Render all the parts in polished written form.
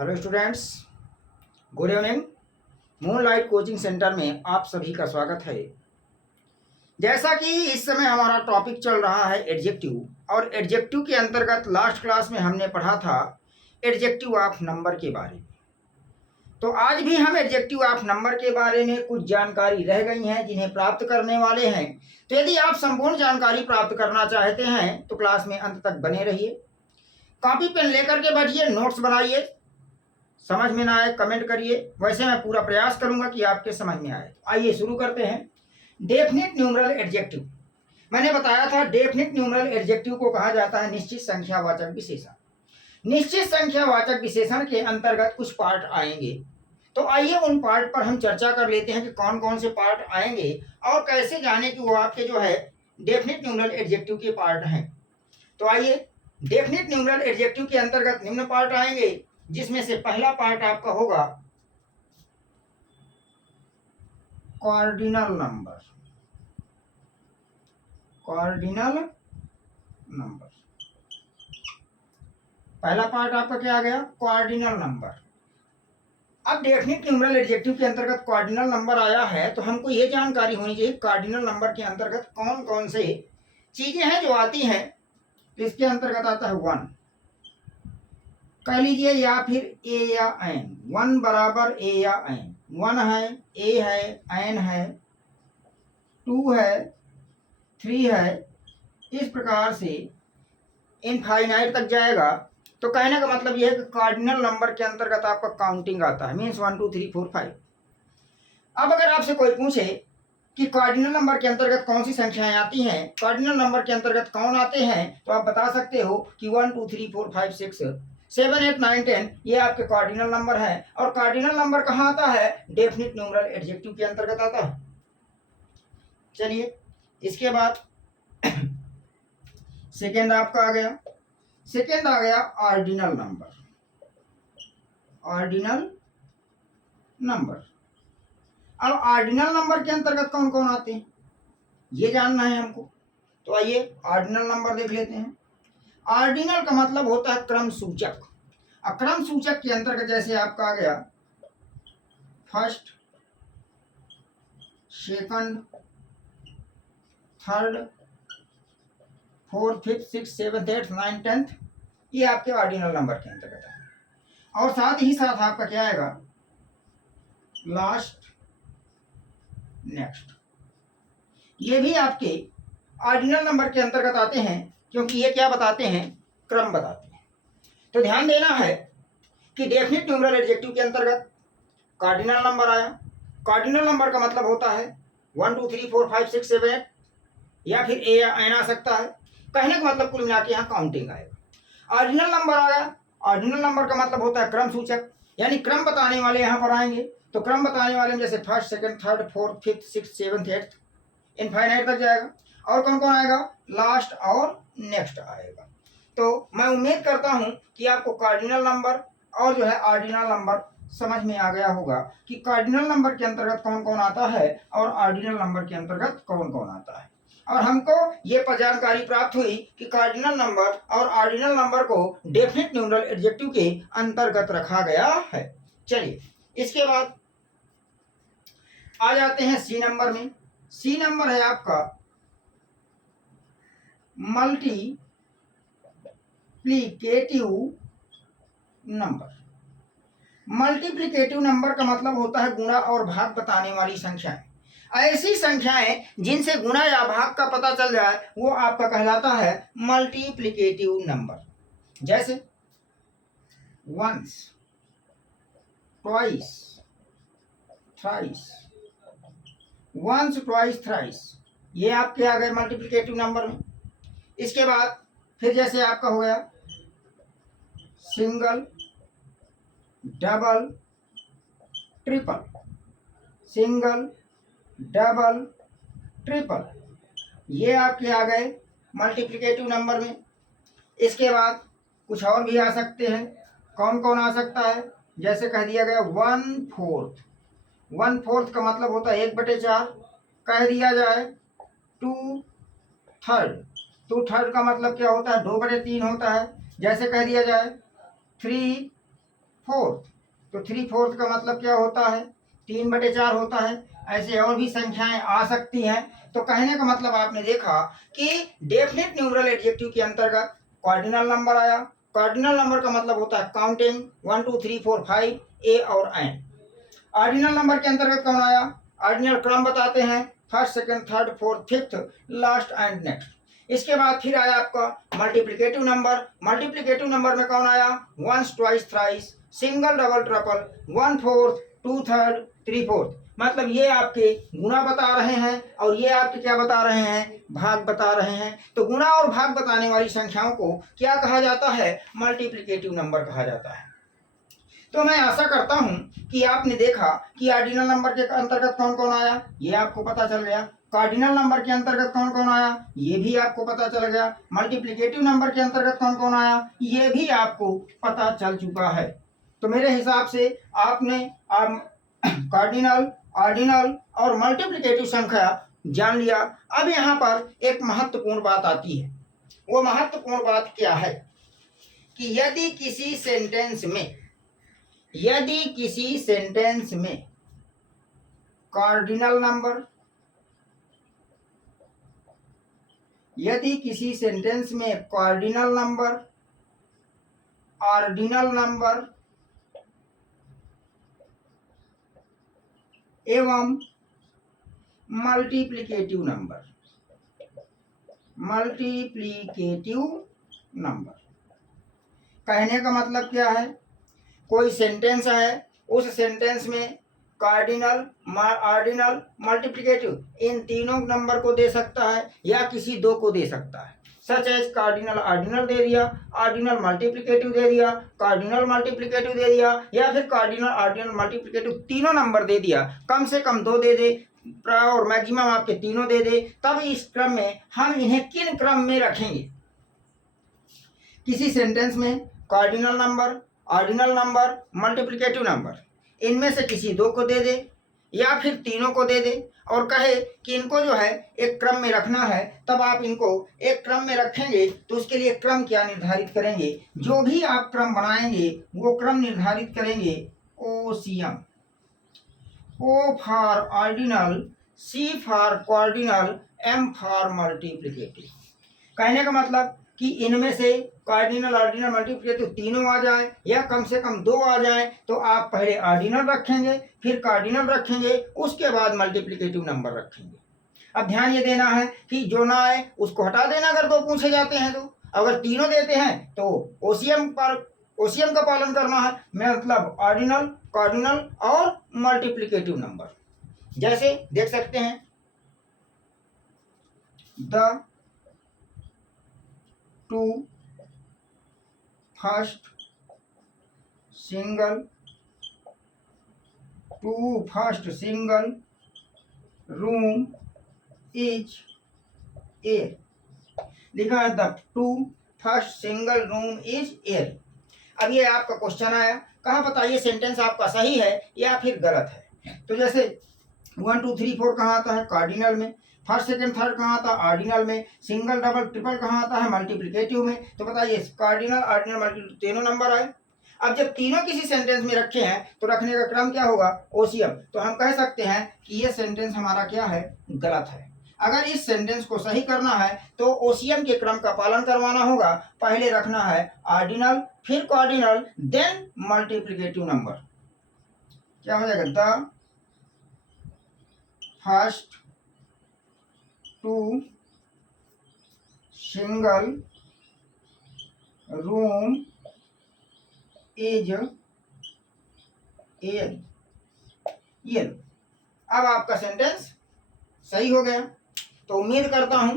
Hello students, good evening. Moonlight coaching centre में आप सभी का स्वागत है। जैसा कि इस समय हमारा टॉपिक चल रहा है एडजेक्टिव, और एडजेक्टिव के अंतर्गत लास्ट क्लास में हमने पढ़ा था एडजेक्टिव ऑफ नंबर के बारे में। तो आज भी हम एडजेक्टिव ऑफ नंबर के बारे में कुछ जानकारी रह गई हैं जिन्हें प्राप्त करने वाले हैं। तो यदि आप संपूर्ण जानकारी प्राप्त करना चाहते हैं तो क्लास में अंत तक बने रहिए। कॉपी पेन लेकर के बैठिए, नोट्स बनाइए। समझ में ना आए कमेंट करिए, वैसे मैं पूरा प्रयास करूंगा कि आपके समझ में आए। आइए शुरू करते हैं। डेफिनिट न्यूमरल एडजेक्टिव, मैंने बताया था डेफिनिट न्यूमरल एडजेक्टिव को कहा जाता है निश्चित संख्यावाचक विशेषण। निश्चित संख्यावाचक विशेषण के अंतर्गत कुछ पार्ट आएंगे, तो आइए उन पार्ट पर हम चर्चा कर लेते हैं कि कौन कौन से पार्ट आएंगे और कैसे जाने कि वो आपके जो है डेफिनिट न्यूमरल एडजेक्टिव के पार्ट हैं। तो आइए, डेफिनिट न्यूमरल एडजेक्टिव के अंतर्गत निम्न पार्ट आएंगे, जिसमें से पहला पार्ट आपका होगा कार्डिनल नंबर। कार्डिनल नंबर, पहला पार्ट आपका क्या आ गया? Cardinal number. अब डेफिनिट न्यूमरल एडजेक्टिव के अंतर्गत कार्डिनल नंबर आया है, तो हमको ये जानकारी होनी चाहिए कार्डिनल नंबर के अंतर्गत कौन कौन से चीजें हैं जो आती हैं। तो इसके अंतर्गत आता है 1, कह लीजिए, या फिर ए या एन। 1 बराबर ए या एन। 1 है, ए है, एन है, 2 है, 3 है, इस प्रकार से इनफाइनाइट तक जाएगा। तो कहने का मतलब यह है कि कार्डिनल नंबर के अंतर्गत आपका काउंटिंग आता है, मीन्स 1 2 3 4 5। अब अगर आपसे कोई पूछे कि कार्डिनल नंबर के अंतर्गत कौन सी संख्याएं आती हैं, कार्डिनल नंबर के अंतर्गत कौन आते हैं, तो आप बता सकते हो कि 1 2 3 4 5 6 7 8 9 10 ये आपके कार्डिनल नंबर है। और कार्डिनल नंबर कहाँ आता है? डेफिनिट न्यूमरल एडजेक्टिव के अंतर्गत आता है। चलिए, इसके बाद सेकेंड आपका आ गया। सेकेंड आ गया ऑर्डिनल नंबर। ऑर्डिनल नंबर, अब ऑर्डिनल नंबर के अंतर्गत कौन कौन आते हैं ये जानना है हमको। तो आइए ऑर्डिनल नंबर देख लेते हैं। ऑर्डिनल का मतलब होता है क्रम सूचक। क्रम सूचक के अंतर्गत जैसे आपका आ गया first, second, third, fourth, fifth, six, seventh, eighth, ninth, tenth, ये आपके ऑर्डिनल नंबर के अंतर्गत है। और साथ ही साथ आपका क्या आएगा? लास्ट, नेक्स्ट, ये भी आपके ऑर्डिनल नंबर के अंतर्गत आते हैं, क्योंकि ये क्या बताते हैं? क्रम बताते हैं। तो ध्यान देना है कि डेफिनिट न्यूमरल एडजेक्टिव के अंतर्गत कार्डिनल नंबर आया। कार्डिनल नंबर का मतलब होता है 1 2 3 4 5 6 7 8, या फिर ए या एन आ सकता है। कहने का मतलब कुल मिला के यहाँ काउंटिंग आएगा। ऑर्डिनल नंबर आया, ऑर्डिनल नंबर का मतलब होता है क्रम सूचक, यानी क्रम बताने वाले यहाँ पर आएंगे। तो क्रम बताने वाले में जैसे first, second, third, fourth, fifth, six, seventh, eighth, infinite तक जाएगा। और कौन कौन आएगा? लास्ट और नेक्स्ट आएगा। तो मैं उम्मीद करता हूं कि आपको कार्डिनल नंबर और जो है ऑर्डिनल नंबर समझ में आ गया होगा कि कार्डिनल नंबर के अंतर्गत कौन कौन आता है और ऑर्डिनल नंबर के अंतर्गत कौन कौन आता है। और हमको ये जानकारी प्राप्त हुई कि कार्डिनल नंबर और ऑर्डिनल नंबर को डेफिनिट न्यूमरल एडजेक्टिव के अंतर्गत रखा गया है। चलिए, इसके बाद आ जाते हैं सी नंबर में। सी नंबर है आपका मल्टीप्लिकेटिव नंबर। मल्टीप्लिकेटिव नंबर का मतलब होता है गुणा और भाग बताने वाली संख्याएं। ऐसी संख्याएं जिनसे गुणा या भाग का पता चल जाए वो आपका कहलाता है मल्टीप्लिकेटिव नंबर। जैसे once, twice, thrice. Once, twice, thrice, ये आपके आ गए मल्टीप्लिकेटिव नंबर में। इसके बाद फिर जैसे आपका हो गया single, double, triple. Single, double, triple, ये आपके आ गए मल्टीप्लिकेटिव नंबर में। इसके बाद कुछ और भी आ सकते हैं। कौन कौन आ सकता है? जैसे कह दिया गया 1/4। 1/4 का मतलब होता है 1/4। कह दिया जाए 2/3। 2/3 का मतलब क्या होता है? 2/3 होता है। जैसे कह दिया जाए 3/4। 4। तो 3/4 का मतलब क्या होता है? 3/4 होता है। ऐसे और भी संख्याएं आ सकती हैं। तो कहने का मतलब आपने देखा कि डेफिनेट न्यूमरल एडजेक्टिव के अंतर्गत कार्डिनल नंबर आया। कार्डिनल नंबर का मतलब होता है काउंटिंग 1 2 3 4 5 ए और एन। ऑर्डिनल नंबर के अंतर्गत कौन आया? ऑर्डिनल क्रम बताते हैं, first second third fourth fifth last and next. इसके बाद फिर आया आपका मल्टीप्लिकेटिव नंबर। मल्टीप्लिकेटिव नंबर में कौन आया? Once twice thrice, single double triple, 1/4 2/3 3/4। मतलब ये आपके गुणा बता रहे हैं और ये आपके क्या बता रहे हैं? भाग बता रहे हैं। तो गुणा और भाग बताने वाली संख्याओं को क्या कहा जाता है? मल्टीप्लिकेटिव नंबर कहा जाता है। तो मैं आशा करता हूं कि आपने देखा कि ऑर्डिनल नंबर के अंतर्गत कौन कौन आया, ये आपको पता चल गया। कार्डिनल नंबर के अंतर्गत कौन कौन आया, ये भी आपको पता चल गया। मल्टीप्लिकेटिव नंबर के अंतर्गत कौन कौन आया, ये भी आपको पता चल चुका है। तो मेरे हिसाब से आपने कार्डिनल, ऑर्डिनल और मल्टीप्लिकेटिव संख्या जान लिया। अब यहाँ पर एक महत्वपूर्ण बात आती है। वो महत्वपूर्ण बात क्या है कि यदि किसी सेंटेंस में कार्डिनल नंबर, यदि किसी सेंटेंस में कार्डिनल नंबर, ऑर्डिनल नंबर एवं मल्टीप्लिकेटिव नंबर, कहने का मतलब क्या है? कोई सेंटेंस है, उस सेंटेंस में कार्डिनल, ऑर्डिनल, मल्टीप्लिकेटिव इन तीनों नंबर को दे सकता है या किसी दो को दे सकता है। सच एज कार्डिनल ऑर्डिनल दे दिया, ऑर्डिनल मल्टीप्लिकेटिव दे दिया, कार्डिनल मल्टीप्लिकेटिव दे दिया, या फिर कार्डिनल ऑर्डिनल मल्टीप्लिकेटिव तीनों नंबर दे दिया। कम से कम दो दे दे और मैक्सिमम आपके तीनों दे दे। तब इस क्रम में हम इन्हें किन क्रम में रखेंगे? किसी सेंटेंस में cardinal number, ordinal number, multiplicative number इनमें से किसी दो को दे दे या फिर तीनों को दे दे और कहे कि इनको जो है एक क्रम में रखना है। तब आप इनको एक क्रम में रखेंगे तो उसके लिए क्रम क्या निर्धारित करेंगे? जो भी आप क्रम बनाएंगे वो क्रम निर्धारित करेंगे OCM। O for ordinal, C for cardinal, M for multiplicative. कहने का मतलब कि इनमें से कार्डिनल, ऑर्डिनल, मल्टीप्लिकेटिव तीनों आ जाए या कम से कम दो आ जाए तो आप पहले ऑर्डिनल रखेंगे, फिर कार्डिनल रखेंगे, उसके बाद मल्टीप्लिकेटिव नंबर रखेंगे। अब ध्यान ये देना है कि जो ना आए उसको हटा देना अगर दो पूछे जाते हैं तो। अगर तीनों देते हैं तो OCM का पालन करना है, मतलब ऑर्डिनल, कार्डिनल और मल्टीप्लिकेटिव नंबर। जैसे देख सकते हैं the two first single room is air. लिखा है the two first single room is air. अब ये आपका क्वेश्चन आया, कहाँ बताइए सेंटेंस आपका सही है या फिर गलत है। तो जैसे 1 2 3 4 कहाँ आता है? कार्डिनल में। फर्स्ट सेकंड थर्ड कहाँ आता है? ऑर्डिनल में। सिंगल डबल ट्रिपल कहाँ आता है? मल्टीप्लिकेटिव में। तो बताइए कार्डिनल, ऑर्डिनल, मल्टीप्लिकेटिव तीनों नंबर आए। अब जब तीनों किसी सेंटेंस में रखे हैं तो रखने का क्रम क्या होगा? OCM। तो हम कह सकते हैं कि ये सेंटेंस हमारा क्या है? गलत है। अगर इस सेंटेंस को सही करना है तो OCM के क्रम का पालन करवाना होगा। पहले रखना है ऑर्डिनल, फिर कार्डिनल, देन मल्टीप्लिकेटिव नंबर। क्या हो जाएगा? The first two single room is air. ये अब आपका सेंटेंस सही हो गया। तो उम्मीद करता हूं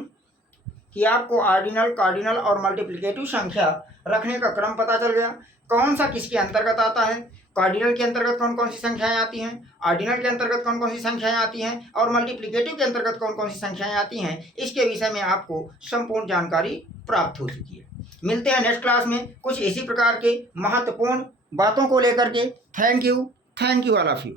कि आपको ऑर्डिनल, कार्डिनल और मल्टीप्लिकेटिव संख्या रखने का क्रम पता चल गया। कौन सा किसके अंतर्गत आता है, कार्डिनल के अंतर्गत कौन कौन सी संख्याएं आती हैं, ऑर्डिनल के अंतर्गत कौन कौन सी संख्याएं आती हैं और मल्टीप्लिकेटिव के अंतर्गत कौन कौन सी संख्याएं आती हैं, इसके विषय में आपको संपूर्ण जानकारी प्राप्त हो चुकी है। मिलते हैं नेक्स्ट क्लास में कुछ इसी प्रकार के महत्वपूर्ण बातों को लेकर के। Thank you all of you.